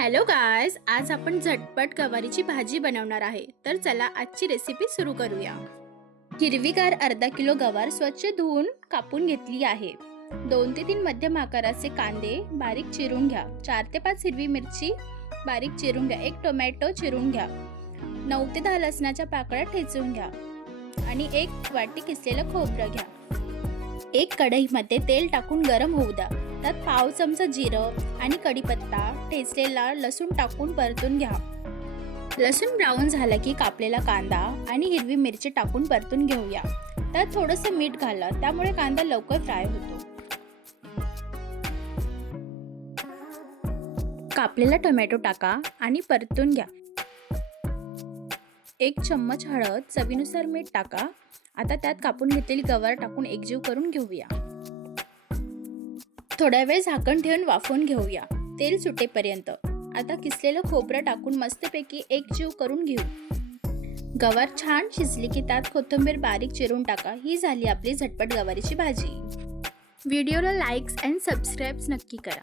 Hello guys, आज आपण झटपट गवारीची भाजी बनवणार आहे. तर चला आजची रेसिपी सुरू करूया. हिरवीगार अर्धा किलो गवार स्वच्छ धुवून कापून घेतली आहे. 2 ते 3 मध्यम आकाराचे कांदे बारीक चिरून घ्या. 4 ते 5 हिरवी मिरची बारीक चिरून घ्या. 1 टोमॅटो चिरून घ्या. 9 ते 10 लसणाच्या पाकळ्या ठेचून घ्या आणि 1 वाटी किसलेलं खोबरं घ्या. एक कढईमध्ये तेल टाकून गरम होऊ द्या. त्यात पाव चमचा जिरं आणि कढीपत्ता, ठेचलेला लसूण टाकून परतून घ्या. लसूण ब्राऊन झाला की कापलेला कांदा आणि हिरवी मिरची टाकून परतून घेऊया. त्यात थोडंसं मीठ घाला, त्यामुळे कांदा लवकर फ्राय होतो. कापलेला टोमॅटो टाका आणि परतून घ्या. 1 चम्मच हळद, चवीनुसार मीठ टाका. आता त्यात कापून घेतलेली गवार टाकून एकजीव करून घेऊया. थोडा वेळ झाकण ठेवून वाफवून घेऊया तेल सुटेपर्यंत. आता किसलेलं खोबरं टाकून मस्तपैकी एकजीव करून घेऊ. गवार छान शिजली की त्यात कोथिंबीर बारीक चिरून टाका. ही झाली आपली झटपट गवारीची भाजी. व्हिडिओला लाईक्स अँड सबस्क्राईब नक्की करा.